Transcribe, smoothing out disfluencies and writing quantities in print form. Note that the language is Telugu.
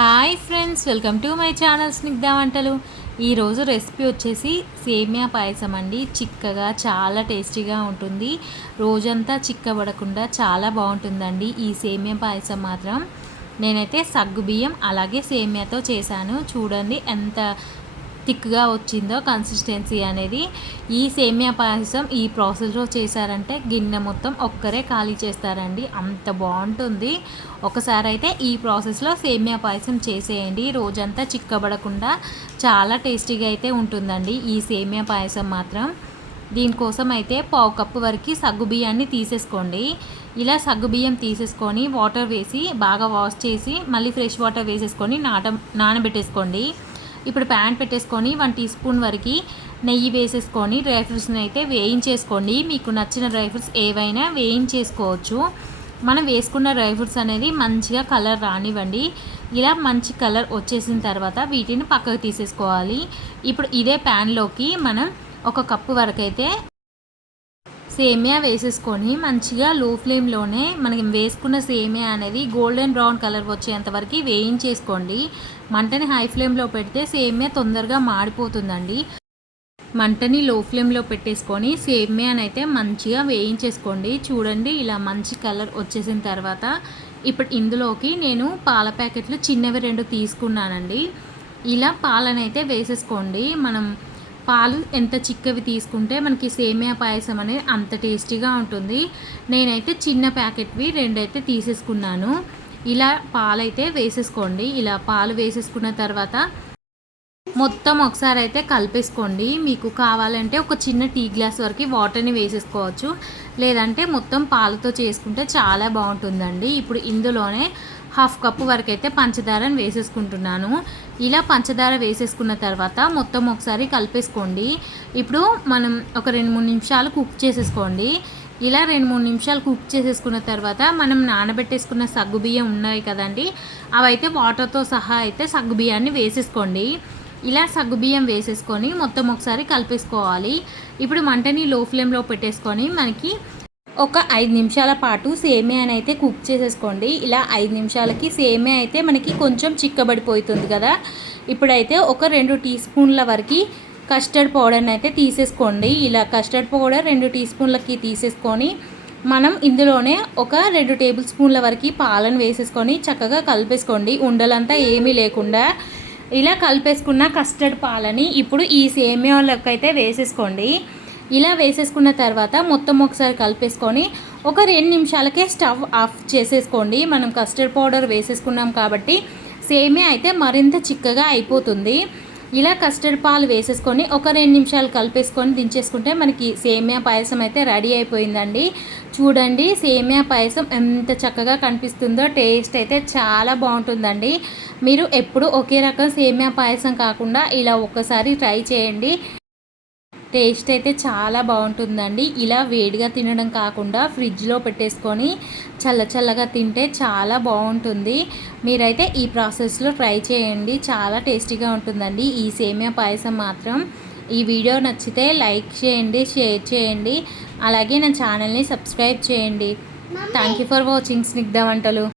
Hi friends, welcome to my channel Snigdha వంటలు. ఈరోజు రెసిపీ వచ్చేసి సేమియా పాయసం అండి. చిక్కగా చాలా టేస్టీగా ఉంటుంది. రోజంతా చిక్కబడకుండా చాలా బాగుంటుందండి ఈ సేమియా పాయసం మాత్రం. నేనైతే సగ్గుబియ్యం అలాగే సేమియాతో చేశాను. చూడండి ఎంత థిక్గా వచ్చిందో కన్సిస్టెన్సీ అనేది. ఈ సేమియా పాయసం ఈ ప్రాసెస్లో చేశారంటే గిన్నె మొత్తం ఒక్కరే ఖాళీ చేస్తారండి, అంత బాగుంటుంది. ఒకసారి అయితే ఈ ప్రాసెస్లో సేమియా పాయసం చేసేయండి. రోజంతా చిక్కబడకుండా చాలా టేస్టీగా అయితే ఉంటుందండి ఈ సేమియా పాయసం మాత్రం. దీనికోసం అయితే పావు కప్పు వరకు సగ్గుబియ్యాన్ని తీసేసుకోండి. ఇలా సగ్గుబియ్యం తీసేసుకొని వాటర్ వేసి బాగా వాష్ చేసి మళ్ళీ ఫ్రెష్ వాటర్ వేసేసుకొని నానబెట్టేసుకోండి. ఇప్పుడు ప్యాన్ పెట్టేసుకొని 1 టీ స్పూన్ వరకు నెయ్యి వేసేసుకొని డ్రై ఫ్రూట్స్ని అయితే వేయించేసుకోండి. మీకు నచ్చిన డ్రై ఫ్రూట్స్ ఏవైనా వేయించేసుకోవచ్చు. మనం వేసుకున్న డ్రై ఫ్రూట్స్ అనేది మంచిగా కలర్ రానివ్వండి. ఇలా మంచి కలర్ వచ్చేసిన తర్వాత వీటిని పక్కకు తీసేసుకోవాలి. ఇప్పుడు ఇదే ప్యాన్లోకి మనం 1 కప్పు వరకు అయితే సేమియా వేసేసుకొని మంచిగా లో ఫ్లేమ్లోనే మనం వేసుకున్న సేమియా అనేది గోల్డెన్ బ్రౌన్ కలర్ వచ్చేంత వరకు వేయించేసుకోండి. మంటని హై ఫ్లేమ్లో పెడితే సేమియా తొందరగా మాడిపోతుందండి. మంటని లో ఫ్లేమ్లో పెట్టేసుకొని సేమియాని అయితే మంచిగా వేయించేసుకోండి. చూడండి ఇలా మంచి కలర్ వచ్చేసిన తర్వాత ఇప్పుడు ఇందులోకి నేను పాల ప్యాకెట్లు చిన్నవి 2 తీసుకున్నానండి. ఇలా పాలనైతే వేసేసుకోండి. మనం పాలు ఎంత చిక్కవి తీసుకుంటే మనకి సేమియా పాయసం అనేది అంత టేస్టీగా ఉంటుంది. నేనైతే చిన్న ప్యాకెట్వి 2 అయితే తీసేసుకున్నాను. ఇలా పాలైతే వేసేసుకోండి. ఇలా పాలు వేసేసుకున్న తర్వాత మొత్తం ఒకసారి అయితే కలిపేసుకోండి. మీకు కావాలంటే ఒక చిన్న టీ గ్లాస్ వరకు వాటర్ని వేసేసుకోవచ్చు, లేదంటే మొత్తం పాలతో చేసుకుంటే చాలా బాగుంటుందండి. ఇప్పుడు ఇందులోనే 1/2 కప్పు వరకు అయితే పంచదారని వేసేసుకుంటున్నాను. ఇలా పంచదార వేసేసుకున్న తర్వాత మొత్తం ఒకసారి కలిపేసుకోండి. ఇప్పుడు మనం ఒక 2-3 నిమిషాలు కుక్ చేసేసుకోండి. ఇలా 2-3 నిమిషాలు కుక్ చేసేసుకున్న తర్వాత మనం నానబెట్టేసుకున్న సగ్గుబియ్యం ఉన్నాయి కదండి, అవైతే వాటర్తో సహా అయితే సగ్గుబియ్యాన్ని వేసేసుకోండి. ఇలా సగ్గుబియ్యం వేసేసుకొని మొత్తం ఒకసారి కలిపేసుకోవాలి. ఇప్పుడు మంటని లో ఫ్లేమ్లో పెట్టేసుకొని మనకి ఒక 5 నిమిషాల పాటు సేమియాని అయితే కుక్ చేసేసుకోండి. ఇలా 5 నిమిషాలకి సేమియా అయితే మనకి కొంచెం చిక్కబడిపోతుంది కదా. ఇప్పుడైతే ఒక 2 టీ స్పూన్ల వరకు కస్టర్డ్ పౌడర్ని అయితే తీసేసుకోండి. ఇలా కస్టర్డ్ పౌడర్ 2 టీ స్పూన్లకి తీసేసుకొని మనం ఇందులోనే ఒక 2 టేబుల్ స్పూన్ల వరకు పాలను వేసేసుకొని చక్కగా కలిపేసుకోండి. ఉండలంతా ఏమీ లేకుండా ఇలా కలిపేసుకున్న కస్టర్డ్ పాలని ఇప్పుడు ఈ సేమియాలోకి అయితే వేసేసుకోండి. ఇలా వేసేసుకున్న తర్వాత మొత్తం ఒకసారి కలిపేసుకొని ఒక 2 నిమిషాలకే స్టవ్ ఆఫ్ చేసేసుకోండి. మనం కస్టర్డ్ పౌడర్ వేసేసుకున్నాం కాబట్టి సేమియా అయితే మరింత చిక్కగా అయిపోతుంది. ఇలా కస్టర్డ్ పాలు వేసేసుకొని ఒక 2 నిమిషాలు కలిపేసుకొని దించేసుకుంటే మనకి సేమియా పాయసం అయితే రెడీ అయిపోయిందండి. చూడండి సేమియా పాయసం ఎంత చక్కగా కనిపిస్తుందో. టేస్ట్ అయితే చాలా బాగుంటుందండి. మీరు ఎప్పుడు ఒకే రకం సేమియా పాయసం కాకుండా ఇలా ఒక్కసారి ట్రై చేయండి. టేస్ట్ అయితే చాలా బాగుంటుందండి. ఇలా వేడిగా తినడం కాకుండా ఫ్రిడ్జ్లో పెట్టేసుకొని చల్లగా తింటే చాలా బాగుంటుంది. మీరైతే ఈ ప్రాసెస్లో ట్రై చేయండి, చాలా టేస్టీగా ఉంటుందండి ఈ సేమియా పాయసం మాత్రం. ఈ వీడియో నచ్చితే లైక్ చేయండి, షేర్ చేయండి, అలాగే నా ఛానల్ని సబ్స్క్రైబ్ చేయండి. Thank you for watching Snigdha వంటలు.